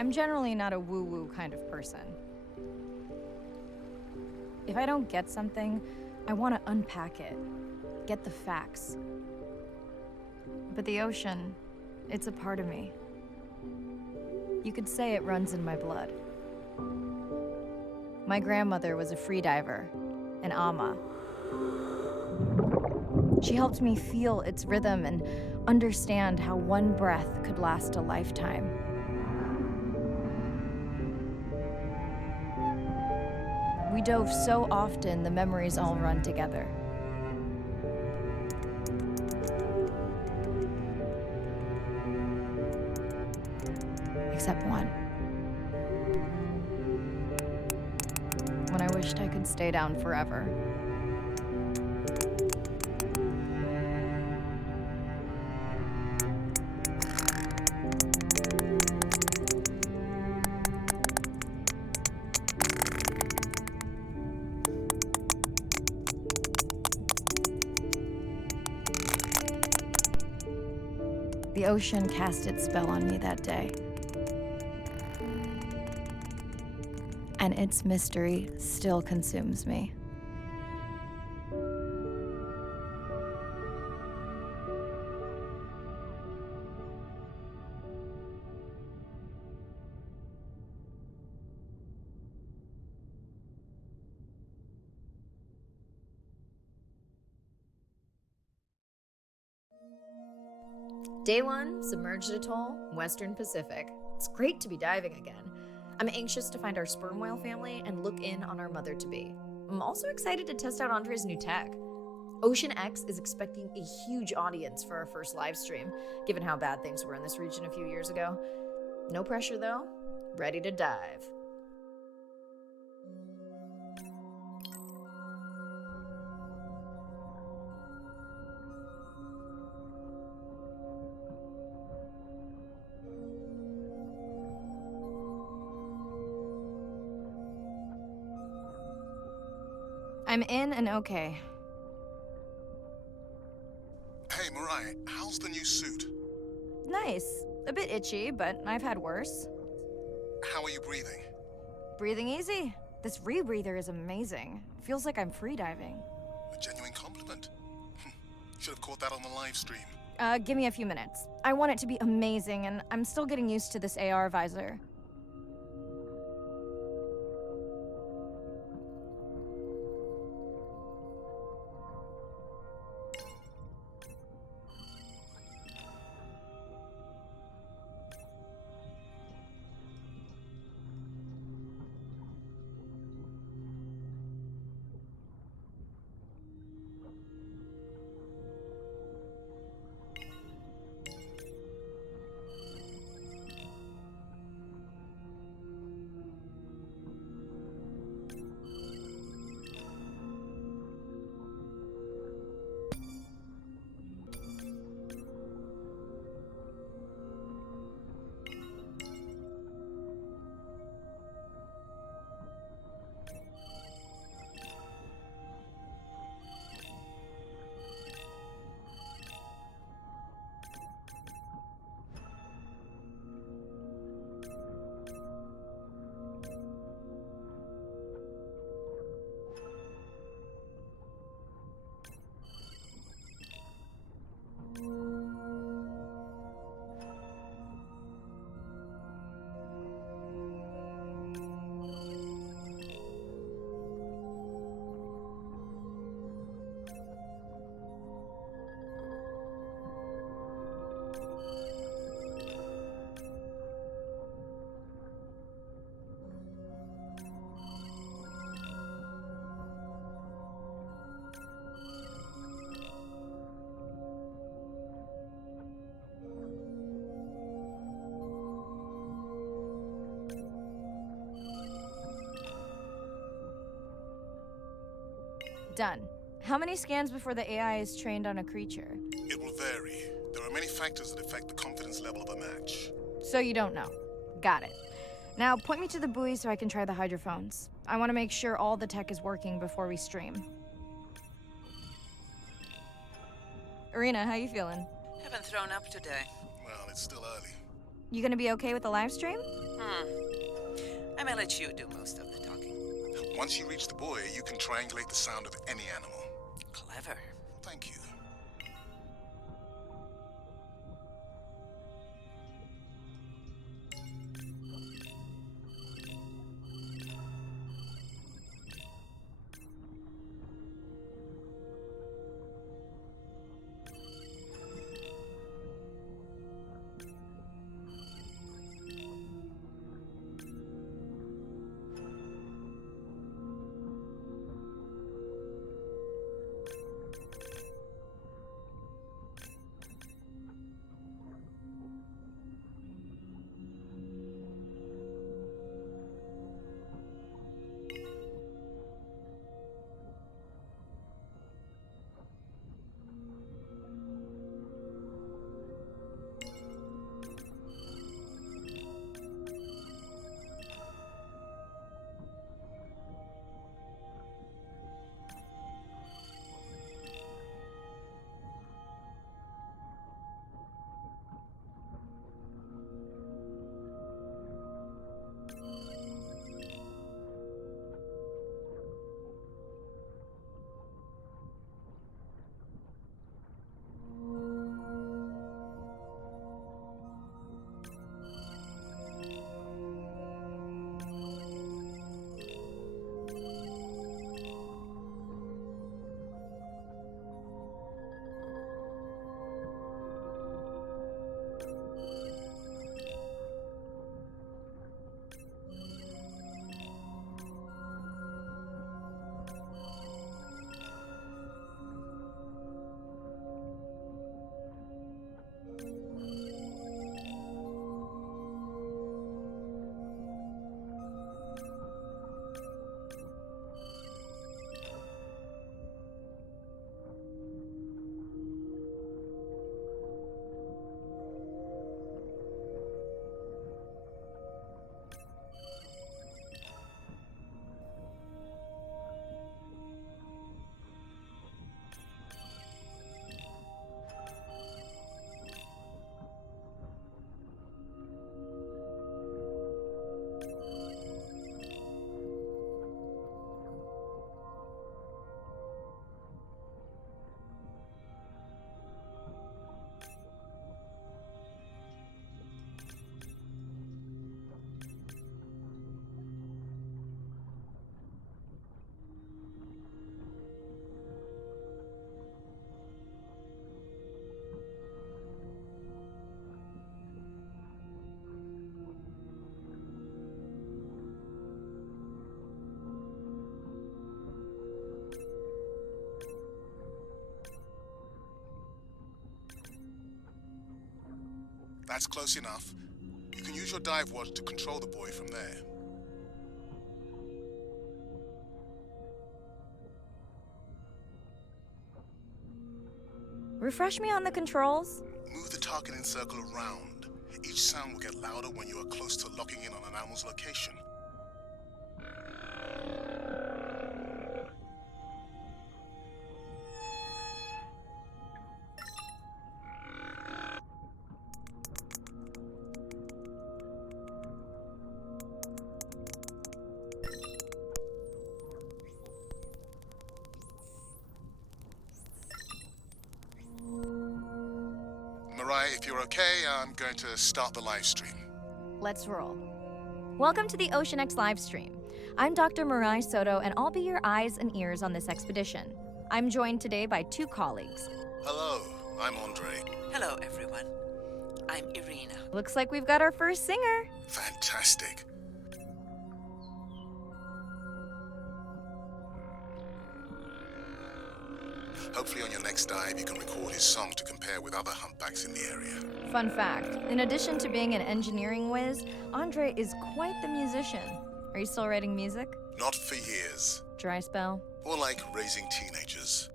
I'm generally not a woo-woo kind of person. If I don't get something, I want to unpack it, get the facts. But the ocean, it's a part of me. You could say it runs in my blood. My grandmother was a freediver, an ama. She helped me feel its rhythm and understand how one breath could last a lifetime. We dove so often, the memories all run together. Except one. When I wished I could stay down forever. The ocean cast its spell on me that day. And its mystery still consumes me. Day 1, submerged atoll, Western Pacific. It's great to be diving again. I'm anxious to find our sperm whale family and look in on our mother-to-be. I'm also excited to test out Andre's new tech. Ocean X is expecting a huge audience for our first live stream, given how bad things were in this region a few years ago. No pressure though, ready to dive. I'm in and okay. Hey, Mariah, how's the new suit? Nice. A bit itchy, but I've had worse. How are you breathing? Breathing easy. This rebreather is amazing. Feels like I'm freediving. A genuine compliment. Should have caught that on the live stream. Give me a few minutes. I want it to be amazing, and I'm still getting used to this AR visor. Done. How many scans before the AI is trained on a creature? It will vary. There are many factors that affect the confidence level of a match. So you don't know. Got it. Now point me to the buoy so I can try the hydrophones. I want to make sure all the tech is working before we stream. Irina, how you feeling? Haven't thrown up today. Well, it's still early. You gonna be okay with the live stream? I may let you do most of the talking. Once you reach the buoy, you can triangulate the sound of any animal. Clever. Thank you. That's close enough. You can use your dive watch to control the buoy from there. Refresh me on the controls. Move the targeting circle around. Each sound will get louder when you are close to locking in on an animal's location. If you're okay, I'm going to start the live stream. Let's roll. Welcome to the OceanX live stream. I'm Dr. Mirai Soto, and I'll be your eyes and ears on this expedition. I'm joined today by two colleagues. Hello, I'm Andre. Hello, everyone. I'm Irina. Looks like we've got our first singer. Fantastic. Hopefully on your next dive, you can record his song to compare with other humpbacks in the area. Fun fact, in addition to being an engineering whiz, Andre is quite the musician. Are you still writing music? Not for years. Dry spell? Or like raising teenagers.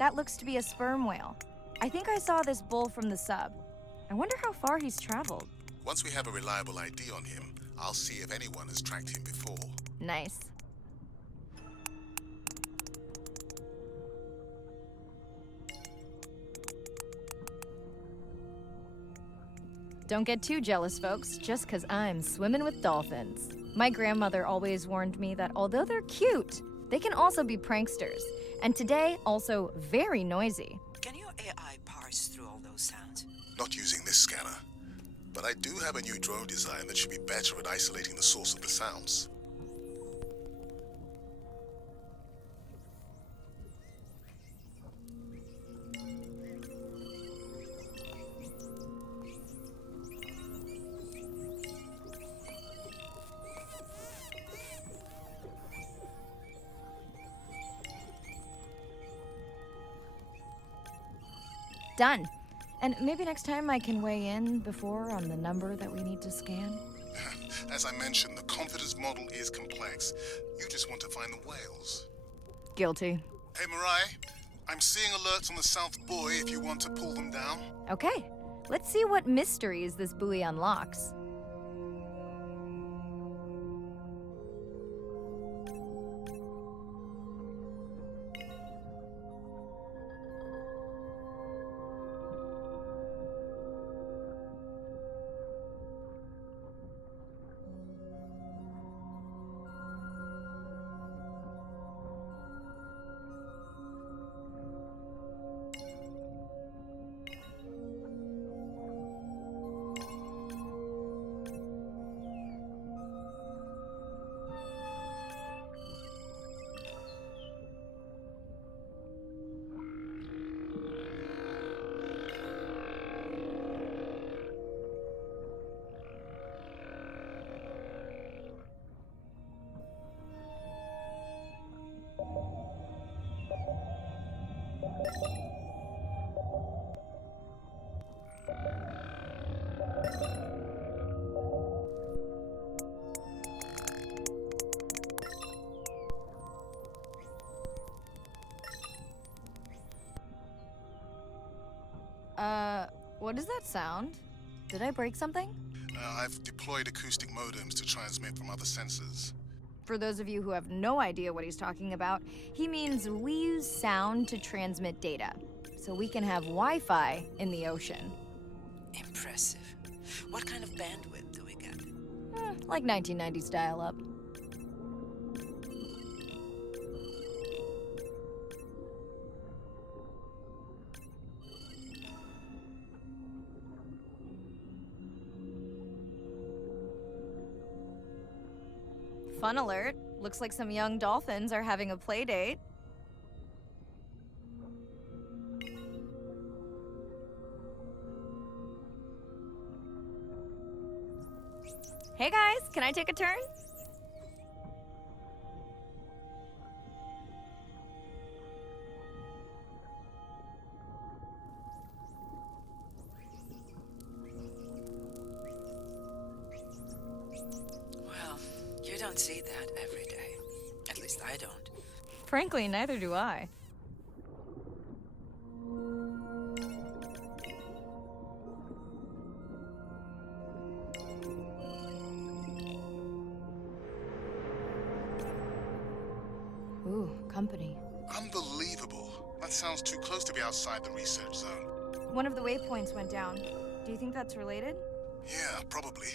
That looks to be a sperm whale. I think I saw this bull from the sub. I wonder how far he's traveled. Once we have a reliable ID on him, I'll see if anyone has tracked him before. Nice. Don't get too jealous, folks, just 'cause I'm swimming with dolphins. My grandmother always warned me that although they're cute, they can also be pranksters. And today, also very noisy. Can your AI parse through all those sounds? Not using this scanner. But I do have a new drone design that should be better at isolating the source of the sounds. Done. And maybe next time I can weigh in before on the number that we need to scan. As I mentioned, the confidence model is complex. You just want to find the whales. Guilty. Hey, Mirai, I'm seeing alerts on the south buoy if you want to pull them down. Okay, let's see what mysteries this buoy unlocks. What is that sound? Did I break something? I've deployed acoustic modems to transmit from other sensors. For those of you who have no idea what he's talking about, he means we use sound to transmit data, so we can have Wi-Fi in the ocean. Impressive. What kind of bandwidth do we get? Like 1990s dial-up. Fun alert. Looks like some young dolphins are having a play date. Hey guys, can I take a turn? Well, you don't see that every day. At least I don't. Frankly, neither do I. Ooh, company. Unbelievable. That sounds too close to be outside the research zone. One of the waypoints went down. Do you think that's related? Yeah, probably.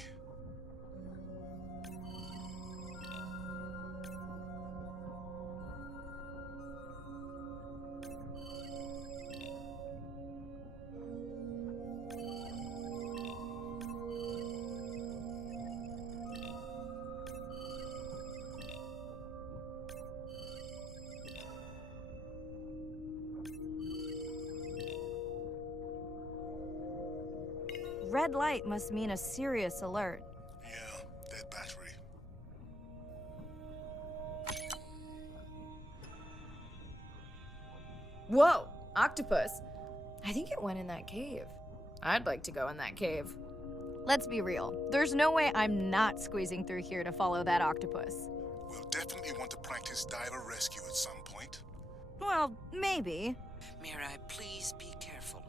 Red light must mean a serious alert. Yeah, dead battery. Whoa, octopus. I think it went in that cave. I'd like to go in that cave. Let's be real. There's no way I'm not squeezing through here to follow that octopus. We'll definitely want to practice diver rescue at some point. Well, maybe. Mirai, please be careful.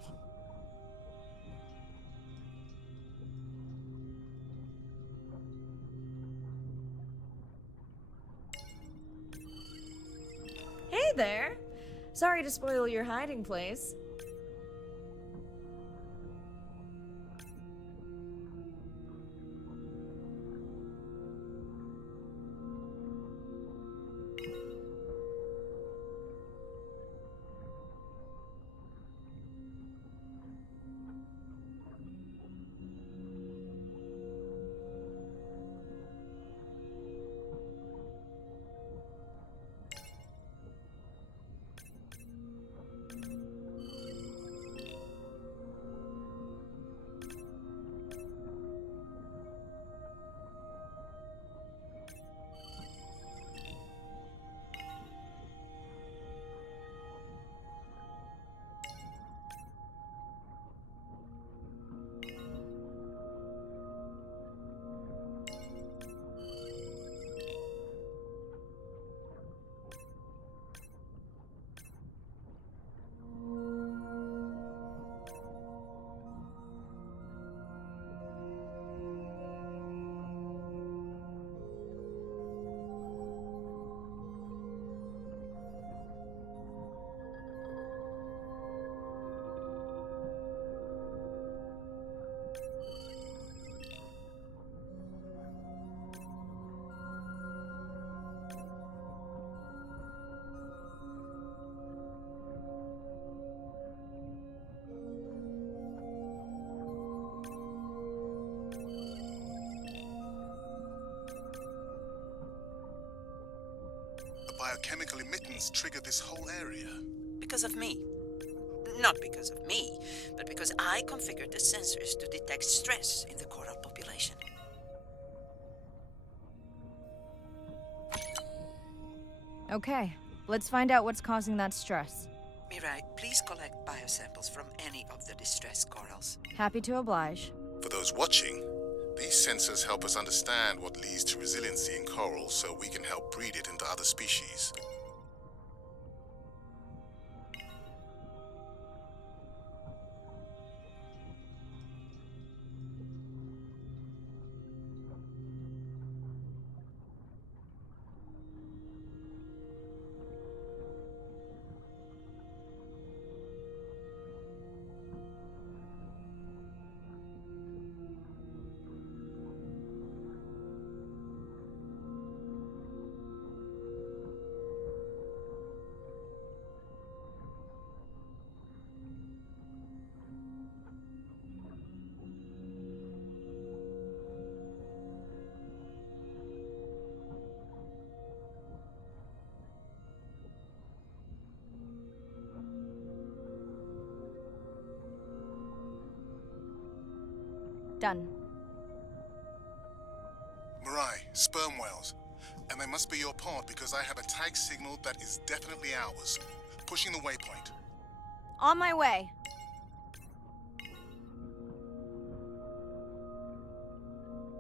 Hey there! Sorry to spoil your hiding place. Biochemical emittance trigger this whole area. Because of me. Not because of me, but because I configured the sensors to detect stress in the coral population. Okay, let's find out what's causing that stress. Mirai, please collect biosamples from any of the distressed corals. Happy to oblige. For those watching, these sensors help us understand what leads to resiliency in coral so we can help breed it into other species. Done. Mirai, sperm whales. And they must be your pod because I have a tag signal that is definitely ours. Pushing the waypoint. On my way.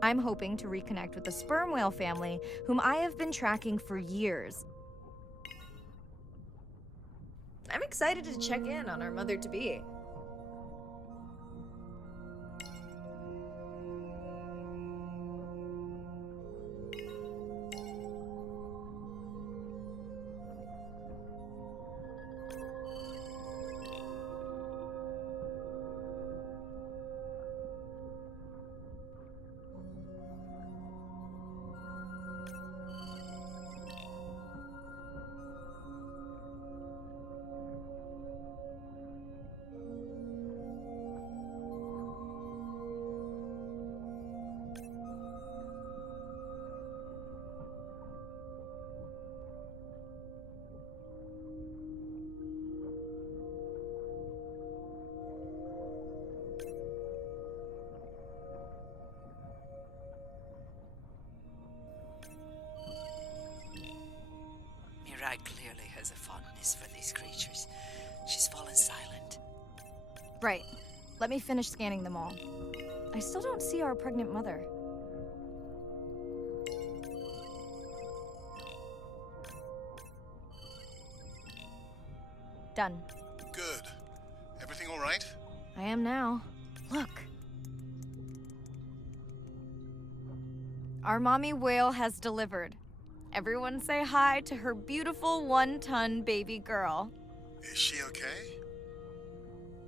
I'm hoping to reconnect with the sperm whale family, whom I have been tracking for years. I'm excited to check in on our mother-to-be. Mirai clearly has a fondness for these creatures. She's fallen silent. Right. Let me finish scanning them all. I still don't see our pregnant mother. Done. Good. Everything all right? I am now. Look. Our mommy whale has delivered. Everyone say hi to her beautiful 1-ton baby girl. Is she okay?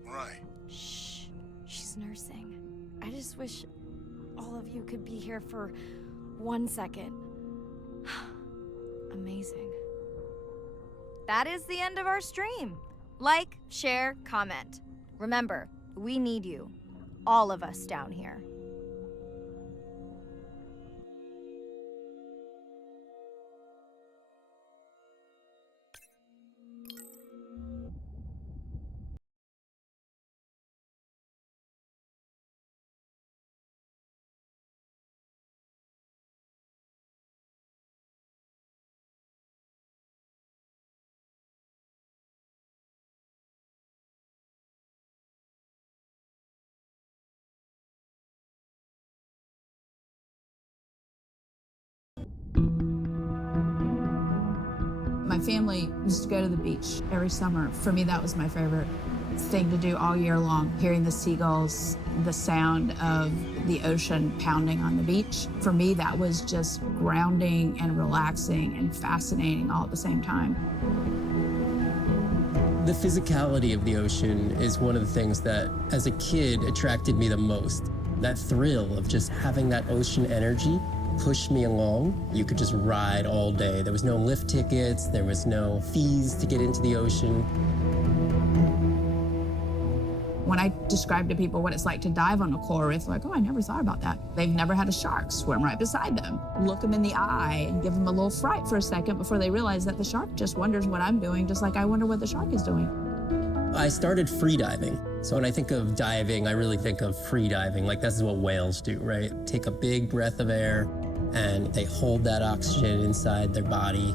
Right. Shh. She's nursing. I just wish all of you could be here for 1 second. Amazing. That is the end of our stream. Like, share, comment. Remember, we need you. All of us down here. My family used to go to the beach every summer. For me, that was my favorite thing to do all year long, hearing the seagulls, the sound of the ocean pounding on the beach. For me, that was just grounding and relaxing and fascinating all at the same time. The physicality of the ocean is one of the things that, as a kid, attracted me the most. That thrill of just having that ocean energy push me along. You could just ride all day. There was no lift tickets, there was no fees to get into the ocean. When I describe to people what it's like to dive on a coral reef, they're like, oh, I never thought about that. They've never had a shark swim right beside them. Look them in the eye and give them a little fright for a second before they realize that the shark just wonders what I'm doing, just like I wonder what the shark is doing. I started free diving. So when I think of diving, I really think of free diving. Like, this is what whales do, right? Take a big breath of air and they hold that oxygen inside their body.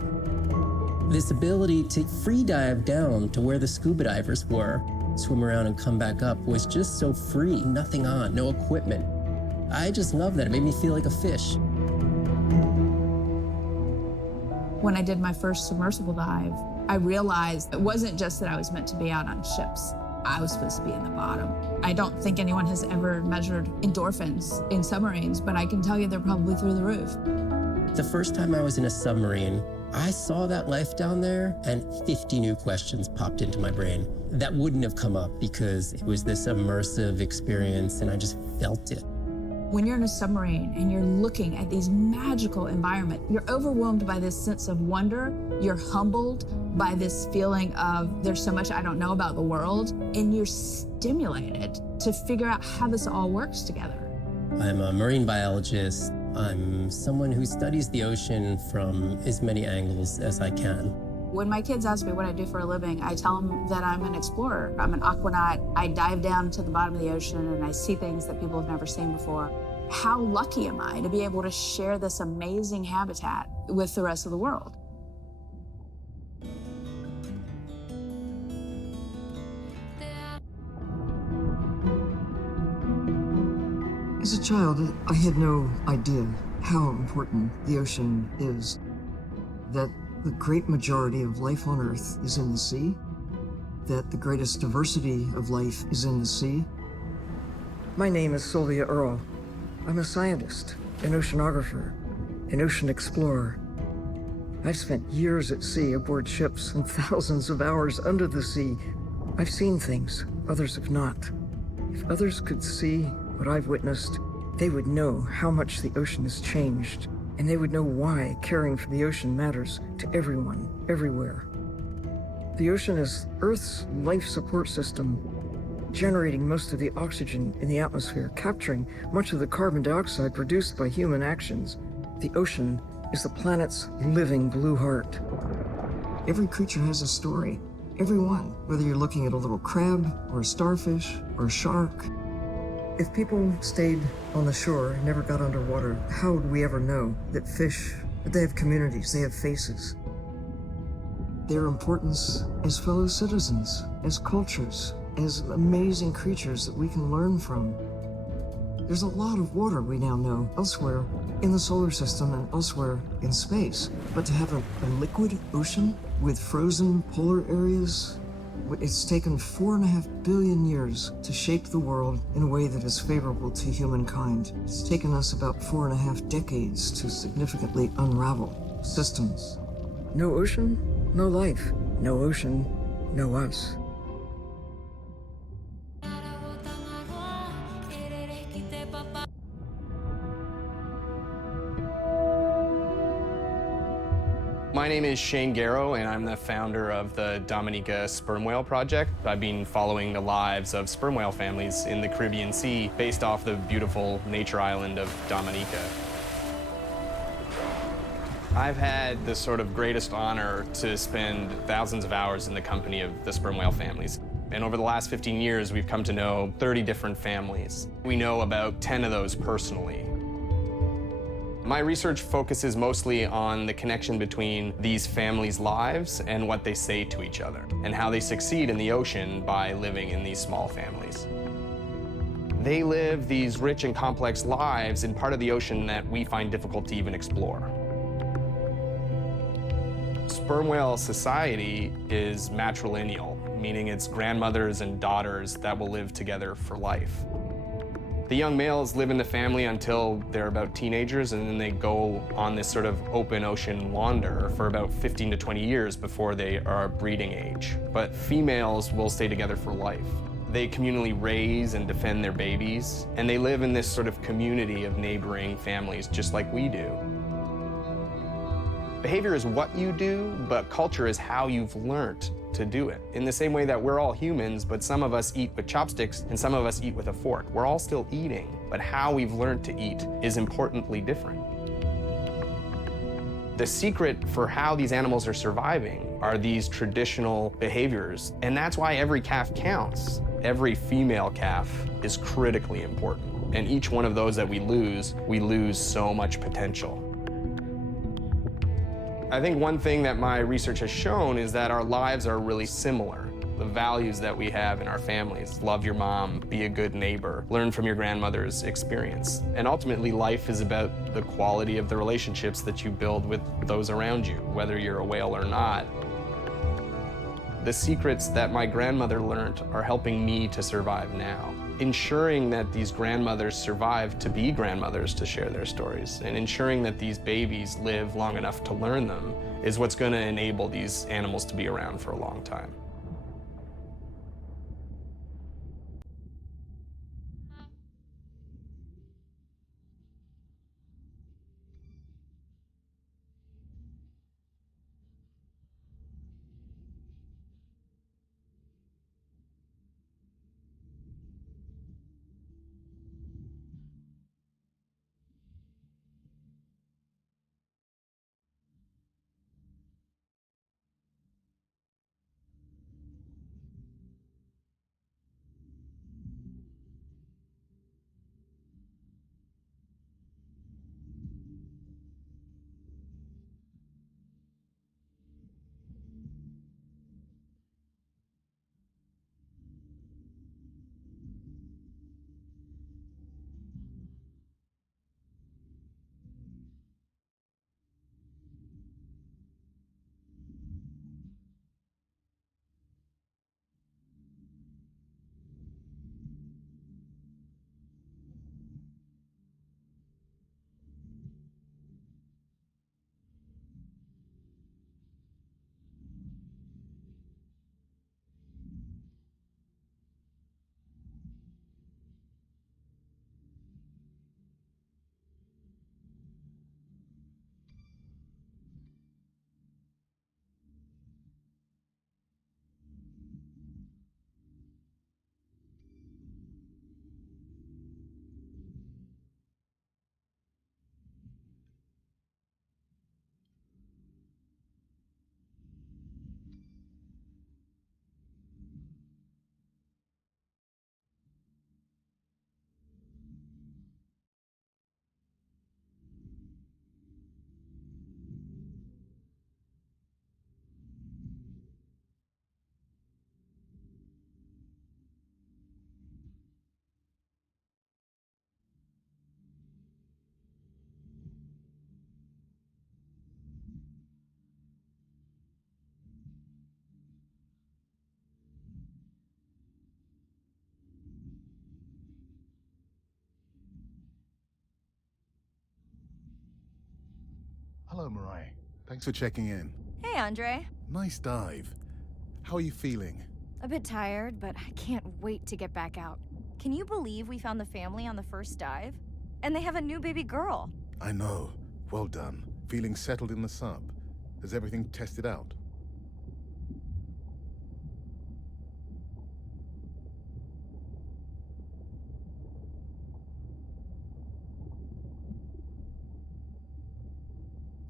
This ability to free dive down to where the scuba divers were, swim around and come back up, was just so free, nothing on, no equipment. I just love that. It made me feel like a fish. When I did my first submersible dive, I realized it wasn't just that I was meant to be out on ships. I was supposed to be in the bottom. I don't think anyone has ever measured endorphins in submarines, but I can tell you they're probably through the roof. The first time I was in a submarine, I saw that life down there and 50 new questions popped into my brain that wouldn't have come up because it was this immersive experience and I just felt it. When you're in a submarine and you're looking at these magical environments, you're overwhelmed by this sense of wonder. You're humbled by this feeling of there's so much I don't know about the world, and you're stimulated to figure out how this all works together. I'm a marine biologist. I'm someone who studies the ocean from as many angles as I can. When my kids ask me what I do for a living, I tell them that I'm an explorer. I'm an aquanaut. I dive down to the bottom of the ocean and I see things that people have never seen before. How lucky am I to be able to share this amazing habitat with the rest of the world? As a child, I had no idea how important the ocean is, that the great majority of life on Earth is in the sea, that the greatest diversity of life is in the sea. My name is Sylvia Earle. I'm a scientist, an oceanographer, an ocean explorer. I've spent years at sea aboard ships and thousands of hours under the sea. I've seen things others have not. If others could see what I've witnessed, they would know how much the ocean has changed, and they would know why caring for the ocean matters to everyone, everywhere. The ocean is Earth's life support system, generating most of the oxygen in the atmosphere, capturing much of the carbon dioxide produced by human actions. The ocean is the planet's living blue heart. Every creature has a story, every one, whether you're looking at a little crab or a starfish or a shark. If people stayed on the shore and never got underwater, how would we ever know that fish, that they have communities, they have faces? Their importance as fellow citizens, as cultures, as amazing creatures that we can learn from. There's a lot of water we now know elsewhere in the solar system and elsewhere in space. But to have a liquid ocean with frozen polar areas, It's taken 4.5 billion years to shape the world in a way that is favorable to humankind. It's taken us about 4.5 decades to significantly unravel systems. No ocean, no life. No ocean, no us. My name is Shane Garrow, and I'm the founder of the Dominica Sperm Whale Project. I've been following the lives of sperm whale families in the Caribbean Sea based off the beautiful nature island of Dominica. I've had the sort of greatest honor to spend thousands of hours in the company of the sperm whale families. And over the last 15 years, we've come to know 30 different families. We know about 10 of those personally. My research focuses mostly on the connection between these families' lives and what they say to each other, and how they succeed in the ocean by living in these small families. They live these rich and complex lives in part of the ocean that we find difficult to even explore. Sperm whale society is matrilineal, meaning it's grandmothers and daughters that will live together for life. The young males live in the family until they're about teenagers, and then they go on this sort of open ocean wander for about 15 to 20 years before they are breeding age. But females will stay together for life. They communally raise and defend their babies, and they live in this sort of community of neighboring families just like we do. Behavior is what you do, but culture is how you've learned to do it. In the same way that we're all humans, but some of us eat with chopsticks and some of us eat with a fork. We're all still eating, but how we've learned to eat is importantly different. The secret for how these animals are surviving are these traditional behaviors, and that's why every calf counts. Every female calf is critically important, and each one of those that we lose so much potential. I think one thing that my research has shown is that our lives are really similar. The values that we have in our families, love your mom, be a good neighbor, learn from your grandmother's experience. And ultimately, life is about the quality of the relationships that you build with those around you, whether you're a whale or not. The secrets that my grandmother learned are helping me to survive now. Ensuring that these grandmothers survive to be grandmothers to share their stories, and ensuring that these babies live long enough to learn them is what's going to enable these animals to be around for a long time. Hello, Mariah. Thanks for checking in. Hey, Andre. Nice dive. How are you feeling? A bit tired, but I can't wait to get back out. Can you believe we found the family on the first dive? And they have a new baby girl. I know. Well done. Feeling settled in the sub. Has everything tested out?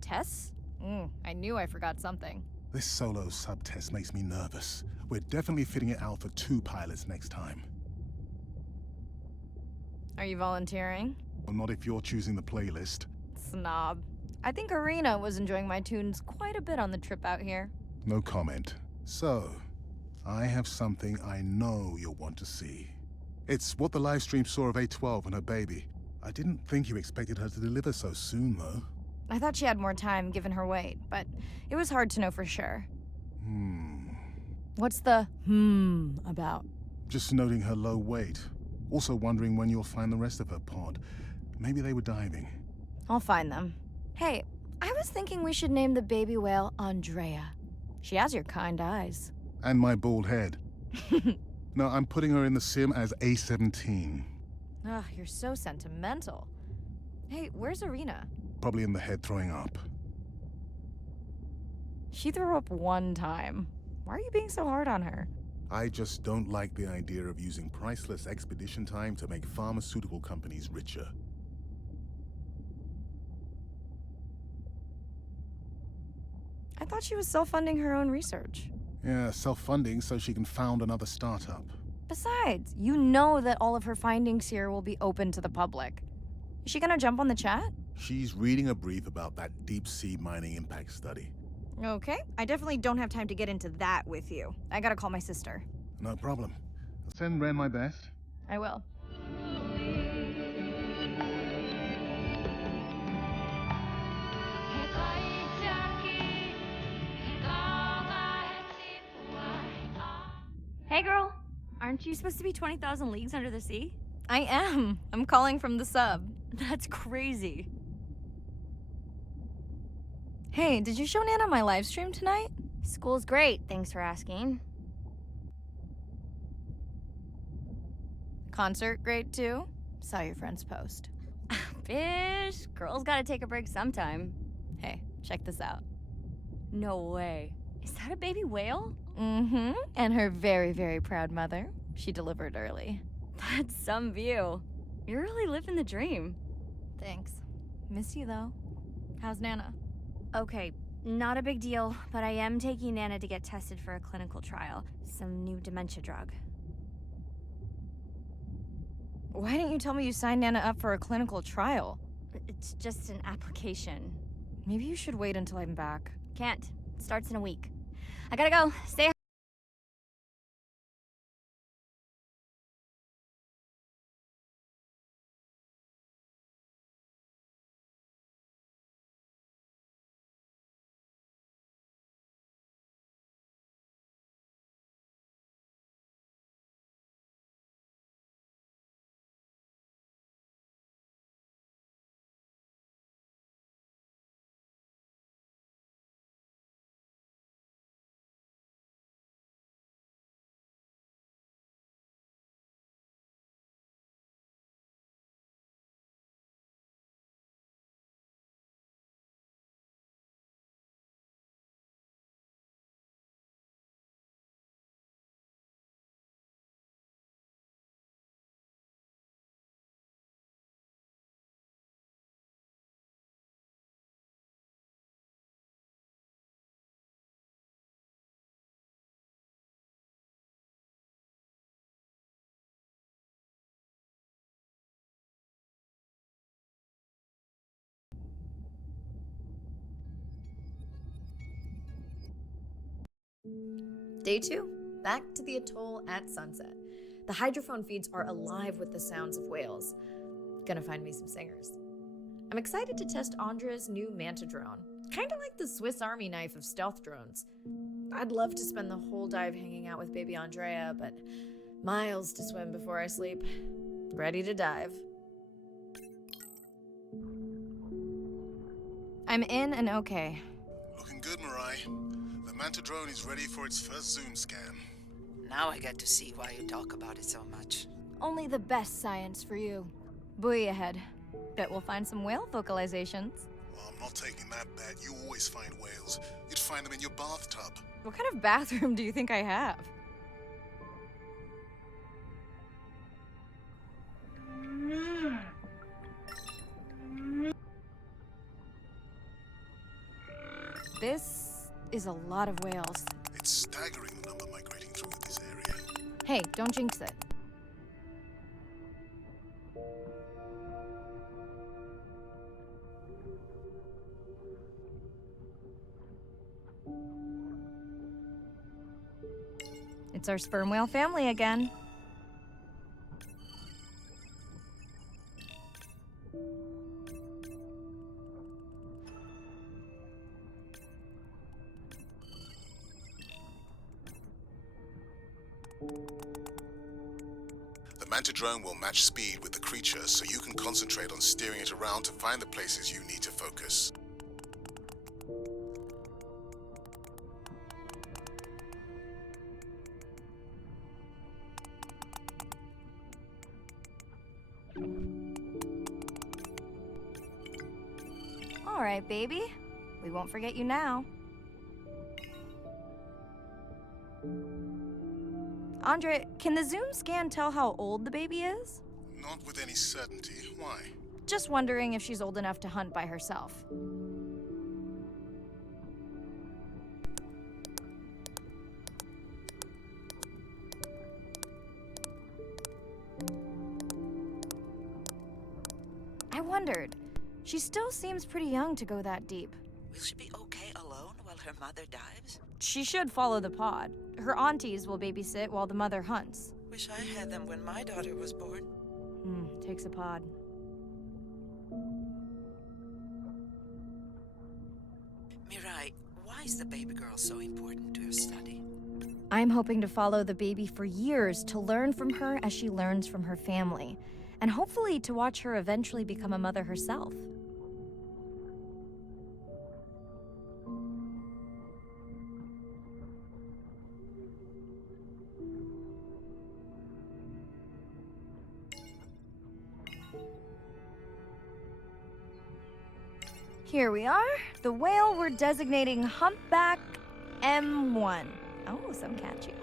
Tests? I knew I forgot something. This solo sub test makes me nervous. We're definitely fitting it out for 2 pilots next time. Are you volunteering? Well, not if you're choosing the playlist. Snob. I think Arena was enjoying my tunes quite a bit on the trip out here. No comment. So, I have something I know you'll want to see. It's what the live stream saw of A12 and her baby. I didn't think you expected her to deliver so soon, though. I thought she had more time given her weight, but it was hard to know for sure. What's the about? Just noting her low weight. Also wondering when you'll find the rest of her pod. Maybe they were diving. I'll find them. Hey, I was thinking we should name the baby whale Andrea. She has your kind eyes. And my bald head. No, I'm putting her in the sim as A17. Ugh, you're so sentimental. Hey, where's Arena? Probably in the head throwing up. She threw up one time. Why are you being so hard on her? I just don't like the idea of using priceless expedition time to make pharmaceutical companies richer. I thought she was self-funding her own research. Yeah, self-funding so she can found another startup. Besides, you know that all of her findings here will be open to the public. Is she gonna jump on the chat? She's reading a brief about that deep-sea mining impact study. Okay, I definitely don't have time to get into that with you. I gotta call my sister. No problem. I'll send Ren my best. I will. Hey girl, aren't you supposed to be 20,000 leagues under the sea? I am. I'm calling from the sub. That's crazy. Hey, did you show Nana my live stream tonight? School's great, thanks for asking. Concert great too? Saw your friend's post. Bish, girls gotta take a break sometime. Hey, check this out. No way. Is that a baby whale? Mm-hmm. And her very, very proud mother. She delivered early. That's some view. You're really living the dream. Thanks. Miss you though. How's Nana? Okay, not a big deal, but I am taking Nana to get tested for a clinical trial. Some new dementia drug. Why didn't you tell me you signed Nana up for a clinical trial? It's just an application. Maybe you should wait until I'm back. Can't. Starts in a week. I gotta go. Stay. Day 2, back to the atoll at sunset. The hydrophone feeds are alive with the sounds of whales. Gonna find me some singers. I'm excited to test Andrea's new manta drone. Kinda like the Swiss Army knife of stealth drones. I'd love to spend the whole dive hanging out with baby Andrea, but miles to swim before I sleep. Ready to dive. I'm in and okay. Looking good, Mirai. The Manta drone is ready for its first zoom scan. Now I get to see why you talk about it so much. Only the best science for you. Buoy ahead. Bet we'll find some whale vocalizations. Well, I'm not taking that bet. You always find whales. You'd find them in your bathtub. What kind of bathroom do you think I have? This is a lot of whales. It's staggering the number migrating through this area. Hey, don't jinx it. It's our sperm whale family again. The Manta drone will match speed with the creature, so you can concentrate on steering it around to find the places you need to focus. All right, baby. We won't forget you now. Andre, can the zoom scan tell how old the baby is? Not with any certainty. Why? Just wondering if she's old enough to hunt by herself. I wondered. She still seems pretty young to go that deep. Will she be okay alone while her mother dives? She should follow the pod. Her aunties will babysit while the mother hunts. Wish I had them when my daughter was born. Takes a pod. Mirai, why is the baby girl so important to your study? I'm hoping to follow the baby for years to learn from her as she learns from her family, and hopefully to watch her eventually become a mother herself. Here we are, the whale we're designating Humpback M1. Oh, some catchy.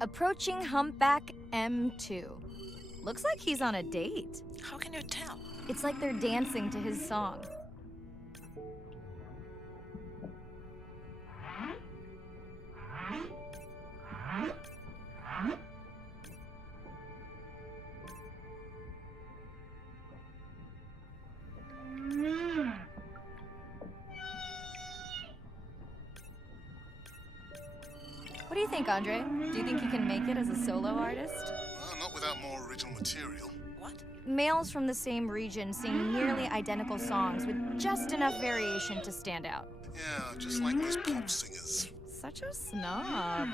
Approaching humpback M2. Looks like he's on a date. How can you tell? It's like they're dancing to his song. What do you think, Andre? Do you think he can make it as a solo artist? Not without more original material. What? Males from the same region sing nearly identical songs with just enough variation to stand out. Yeah, just like those pop singers. Such a snob.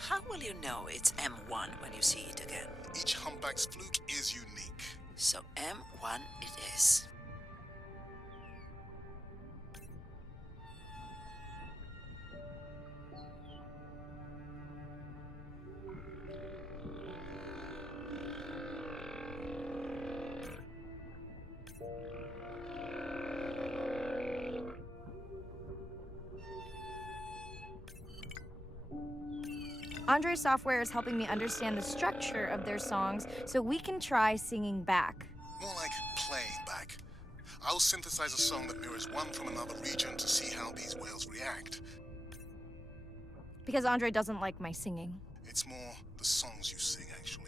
How will you know it's M1 when you see it again? Each humpback's fluke is unique. So M1 it is. Andre's software is helping me understand the structure of their songs so we can try singing back. More like playing back. I'll synthesize a song that mirrors one from another region to see how these whales react. Because Andre doesn't like my singing. It's more the songs you sing, actually.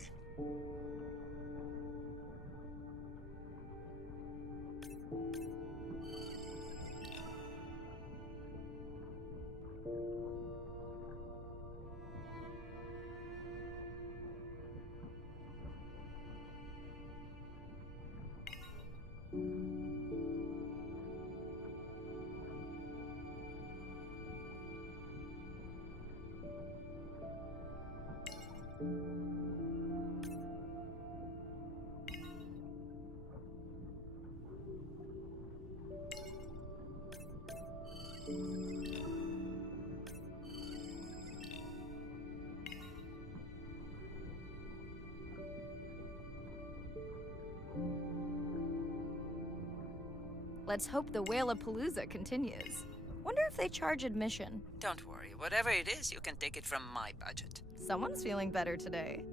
Let's hope the Whale-a-Palooza continues. Wonder if they charge admission. Don't worry, whatever it is, you can take it from my budget. Someone's feeling better today.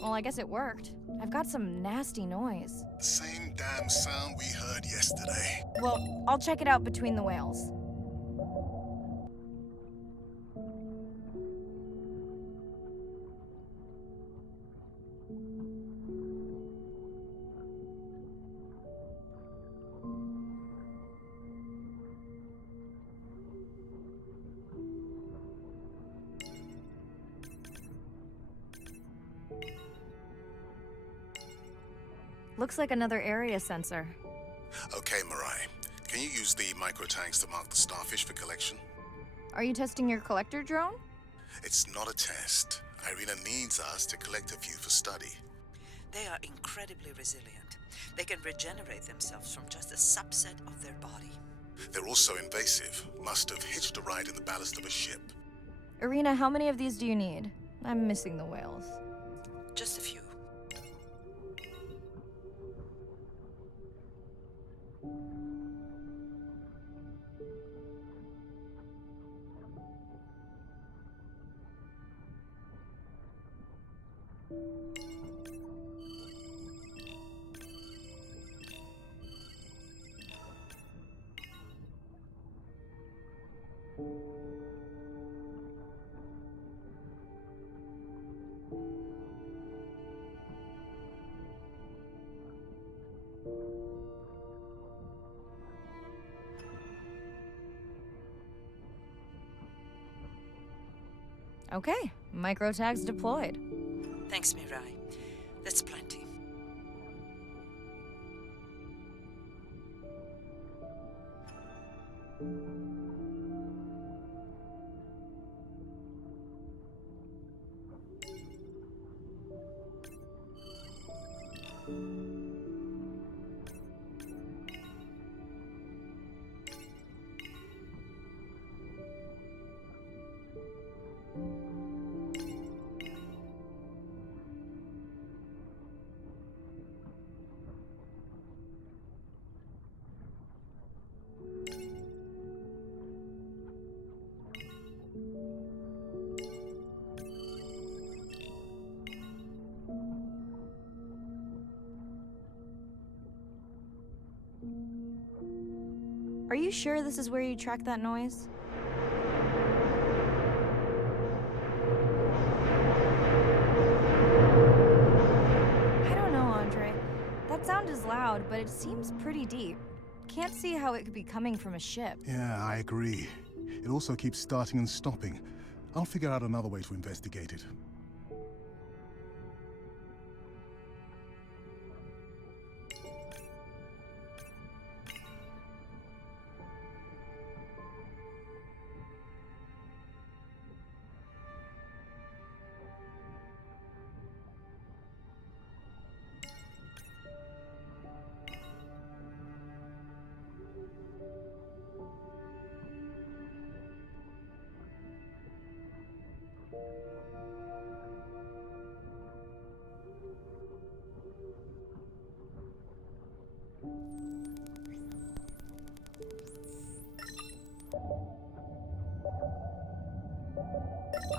Well, I guess it worked. I've got some nasty noise. The same damn sound we heard yesterday. Well, I'll check it out between the whales. Looks like another area sensor. Okay, Mirai. Can you use the micro tags to mark the starfish for collection? Are you testing your collector drone? It's not a test. Irina needs us to collect a few for study. They are incredibly resilient. They can regenerate themselves from just a subset of their body. They're also invasive. Must have hitched a ride in the ballast of a ship. Irina, how many of these do you need? I'm missing the whales. Just a few. Okay, micro tags deployed. Thanks, Mirai. That's plenty. Are you sure this is where you track that noise? I don't know, Andre. That sound is loud, but it seems pretty deep. Can't see how it could be coming from a ship. Yeah, I agree. It also keeps starting and stopping. I'll figure out another way to investigate it.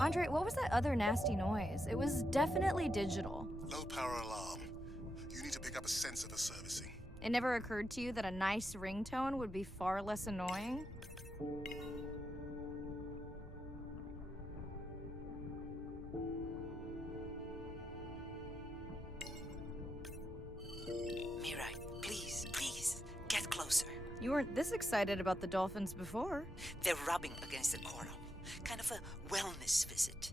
Andre, what was that other nasty noise? It was definitely digital. Low power alarm. You need to pick up a sensor for servicing. It never occurred to you that a nice ringtone would be far less annoying? Mirai, please, get closer. You weren't this excited about the dolphins before. They're rubbing against the coral. Kind of a wellness visit.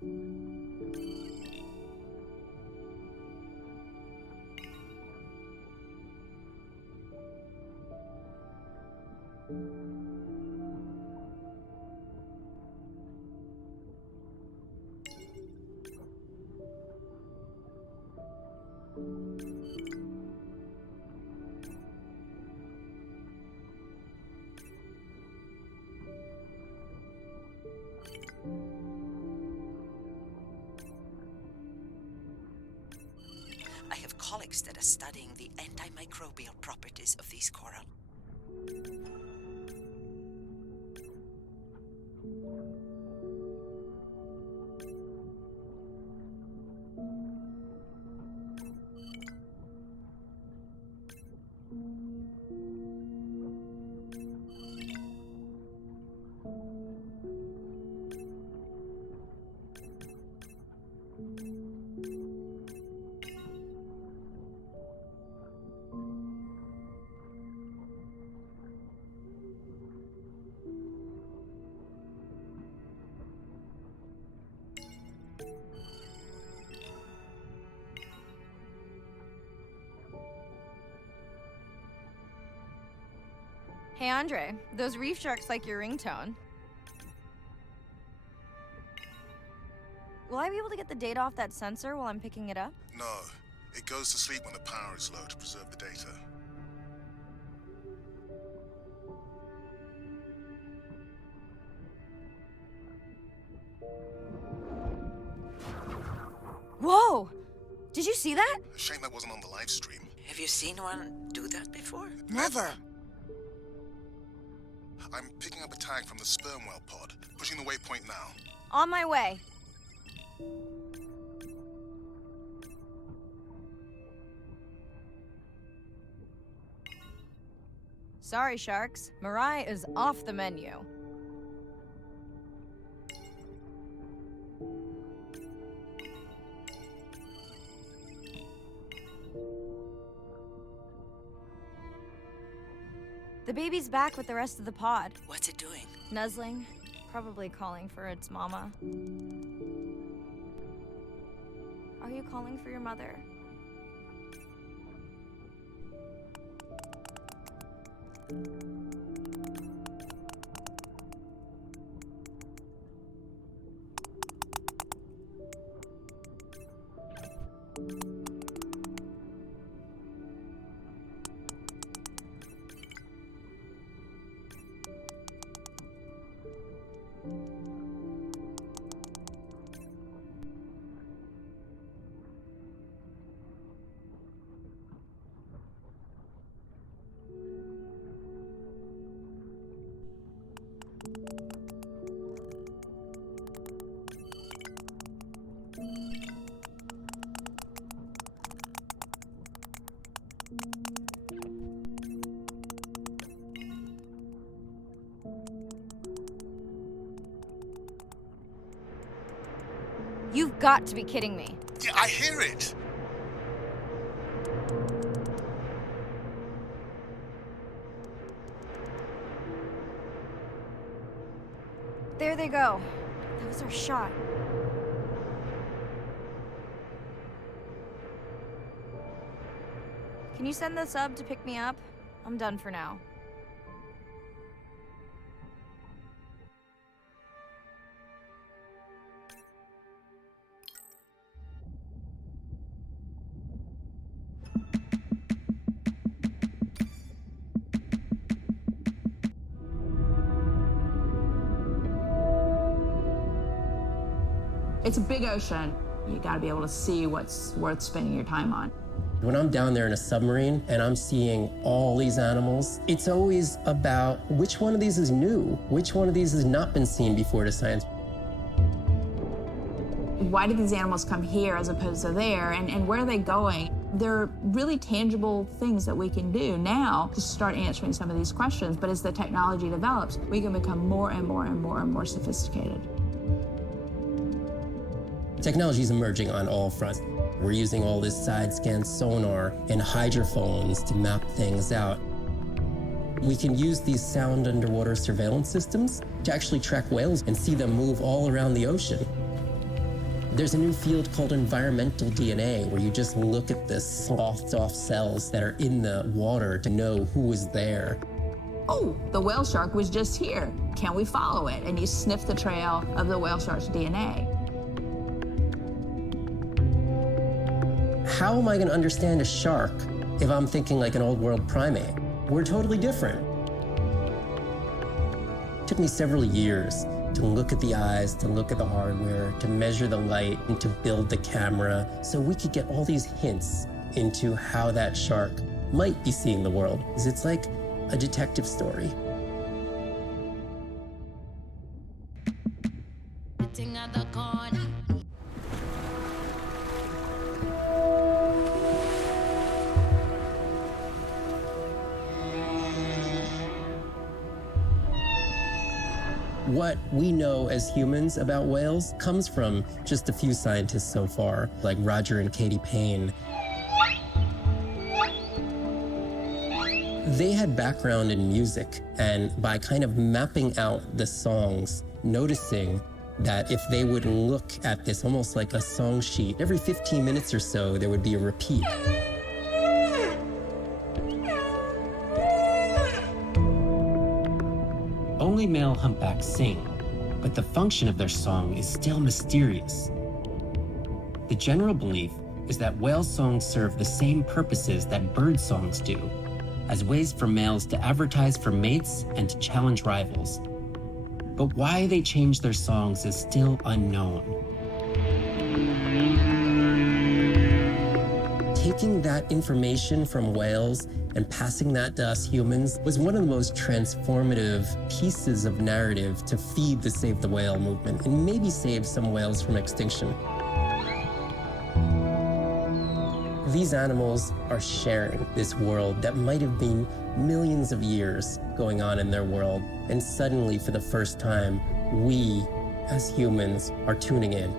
I have colleagues that are studying the antimicrobial properties of these coral. Hey, Andre, those reef sharks like your ringtone. Will I be able to get the data off that sensor while I'm picking it up? No, it goes to sleep when the power is low to preserve the data. Whoa! Did you see that? Shame that wasn't on the live stream. Have you seen one do that before? Never. I'm picking up a tag from the sperm whale pod, pushing the waypoint now. On my way. Sorry, sharks. Mirai is off the menu. The baby's back with the rest of the pod. What's it doing? Nuzzling, probably calling for its mama. Are you calling for your mother? You've got to be kidding me. Yeah, I hear it! There they go. That was our shot. Can you send the sub to pick me up? I'm done for now. It's a big ocean. You gotta be able to see what's worth spending your time on. When I'm down there in a submarine and I'm seeing all these animals, it's always about which one of these is new, which one of these has not been seen before to science. Why did these animals come here as opposed to there, and where are they going? There are really tangible things that we can do now to start answering some of these questions, but as the technology develops, we can become more and more and more and more sophisticated. Technology is emerging on all fronts. We're using all this side-scan sonar and hydrophones to map things out. We can use these sound underwater surveillance systems to actually track whales and see them move all around the ocean. There's a new field called environmental DNA, where you just look at the sloughed off cells that are in the water to know who is there. Oh, the whale shark was just here. Can we follow it? And you sniff the trail of the whale shark's DNA. How am I going to understand a shark if I'm thinking like an old world primate? We're totally different. It took me several years to look at the eyes, to look at the hardware, to measure the light, and to build the camera so we could get all these hints into how that shark might be seeing the world. Because it's like a detective story. What we know as humans about whales comes from just a few scientists so far, like Roger and Katie Payne. They had background in music, and by kind of mapping out the songs, noticing that if they would look at this almost like a song sheet, every 15 minutes or so, there would be a repeat. only male humpbacks sing, but the function of their song is still mysterious. The general belief is that whale songs serve the same purposes that bird songs do, as ways for males to advertise for mates and to challenge rivals. But why they change their songs is still unknown. Taking that information from whales and passing that to us humans was one of the most transformative pieces of narrative to feed the Save the Whale movement and maybe save some whales from extinction. These animals are sharing this world that might have been millions of years going on in their world, and suddenly, for the first time, we, as humans, are tuning in.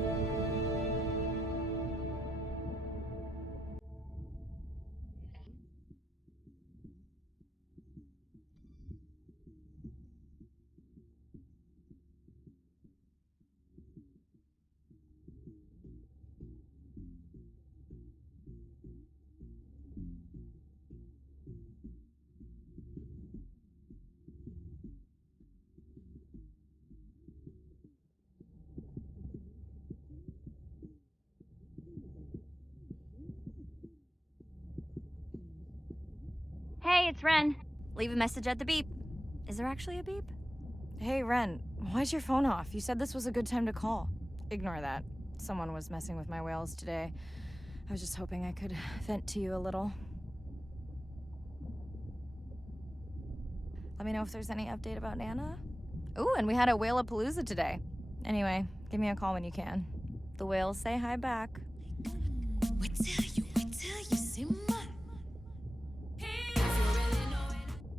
Hey, it's Ren. Leave a message at the beep. Is there actually a beep? Hey, Ren, why's your phone off? You said this was a good time to call. Ignore that. Someone was messing with my whales today. I was just hoping I could vent to you a little. Let me know if there's any update about Nana. Ooh, and we had a whale-a-palooza today. Anyway, give me a call when you can. The whales say hi back.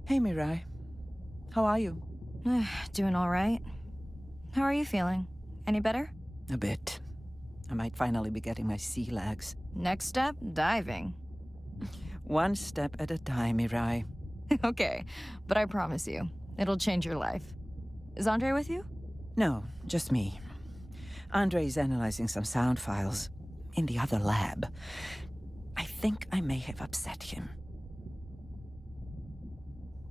Hey, Mirai. How are you? Doing all right. How are you feeling? Any better? A bit. I might finally be getting my sea legs. Next step, diving. One step at a time, Mirai. Okay, but I promise you, it'll change your life. Is Andre with you? No, just me. Andre is analyzing some sound files in the other lab. I think I may have upset him.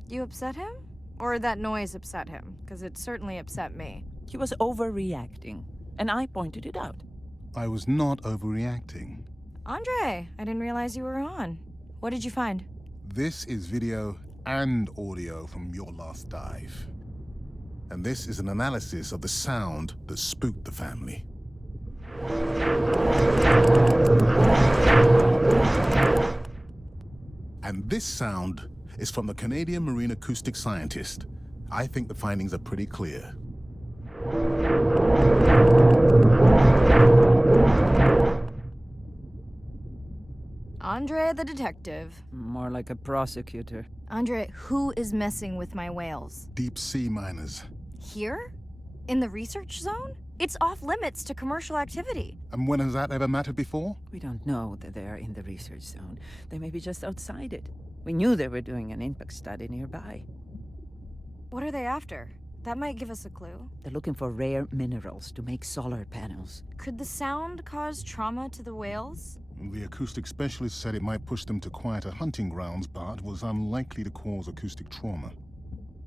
You upset him? Or that noise upset him? Because it certainly upset me. He was overreacting, and I pointed it out. I was not overreacting. Andre, I didn't realize you were on. What did you find? This is video and audio from your last dive. And this is an analysis of the sound that spooked the family. And this sound is from the Canadian marine acoustic scientist. I think the findings are pretty clear. Andre the detective. More like a prosecutor. Andre, who is messing with my whales? Deep sea miners. Here? In the research zone? It's off limits to commercial activity. And when has that ever mattered before? We don't know that they are in the research zone. They may be just outside it. We knew they were doing an impact study nearby. What are they after? That might give us a clue. They're looking for rare minerals to make solar panels. Could the sound cause trauma to the whales? The acoustic specialist said it might push them to quieter hunting grounds, but was unlikely to cause acoustic trauma.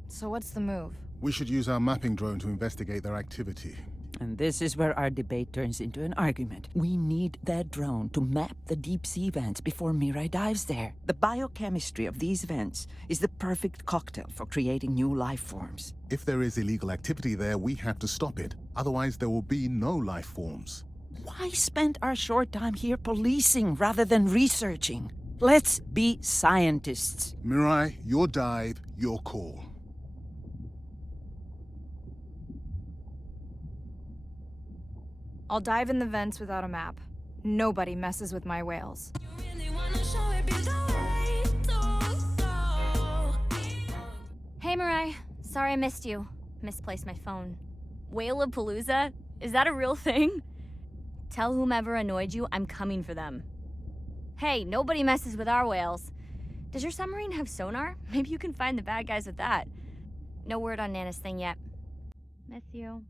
So what's the move? We should use our mapping drone to investigate their activity. And this is where our debate turns into an argument. We need that drone to map the deep sea vents before Mirai dives there. The biochemistry of these vents is the perfect cocktail for creating new life forms. If there is illegal activity there, we have to stop it. Otherwise, there will be no life forms. Why spend our short time here policing rather than researching? Let's be scientists. Mirai, your dive, your call. I'll dive in the vents without a map. Nobody messes with my whales. Hey, Mirai. Sorry I missed you. Misplaced my phone. Whale-a-palooza? Is that a real thing? Tell whomever annoyed you I'm coming for them. Hey, nobody messes with our whales. Does your submarine have sonar? Maybe you can find the bad guys with that. No word on Nana's thing yet. Miss you.